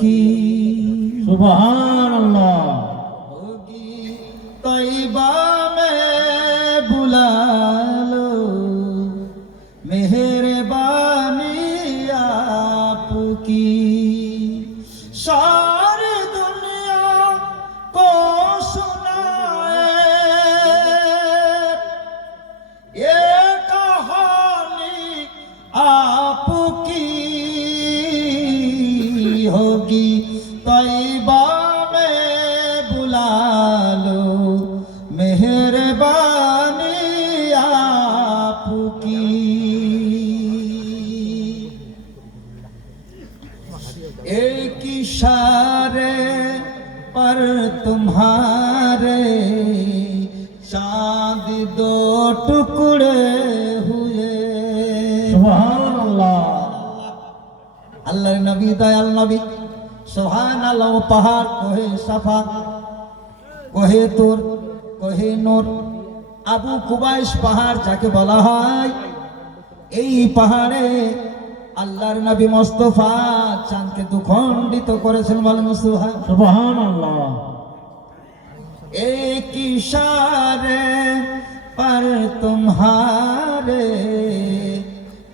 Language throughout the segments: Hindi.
की सुभान अल्लाह। होगी तैयबा में बुला लो मेहरबानी आपकी सारी दुनिया को सुनाए ये कहानी आपकी होगी तैयबा में बुला लो मेहरबानी आपकी एक इशारे पर तुम्हारे चांद दो टुकड़े हुए सुभान अल्लाह। আল্লাহর নবী দয়াল নবী সুবহানাল্লাহ পাহাড় কোহে সাফা কোহে তুর কোহে নূর আবু কুবাইস পাহাড় যাকে বলা হয় এই পাহাড়ে আল্লাহর নবী মুস্তাফা চাঁদকে দুখণ্ডিত করেছেন বলেন সুবহান सुभान अल्लाह। एक इशारे पर तुम्हारे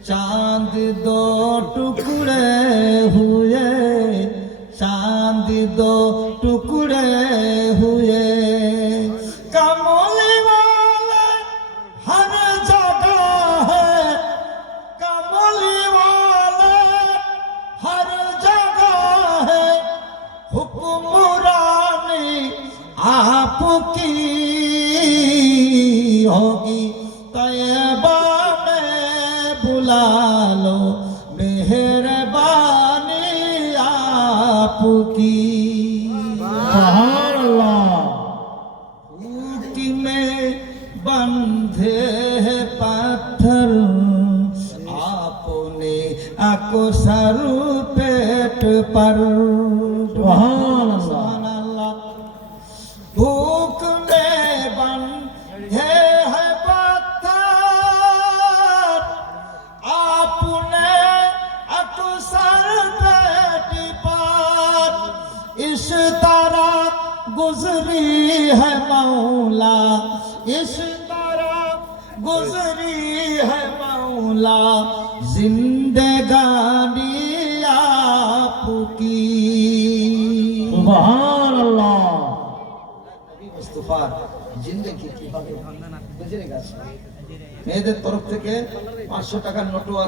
चांद दो टुकड़े हुए चांद दो टुकड़े हुए कमली वाले हर जगह है कमली वाले हर जगह है हुक्मरानी आपकी होगी तैयबा में बुला लो मेहरबानी आपकी सुभान अल्लाह। ऊटी में बंधे हैं पत्थर आपने आको सर पेट पर सुभान अल्लाह। सुभान अल्लाह। भूख में बंधे हैं पत्थर आपने अक्सर पेट पर इस तरह गुजरी है मौला इस तरह गुजरी है मौला जिंदगानी आपकी सुभान अल्लाह। মুস্তাফা জিন্দেগি কিভাবে বুঝে গেছে মেয়েদের তরফ থেকে 500 টাকার নোটও আছে।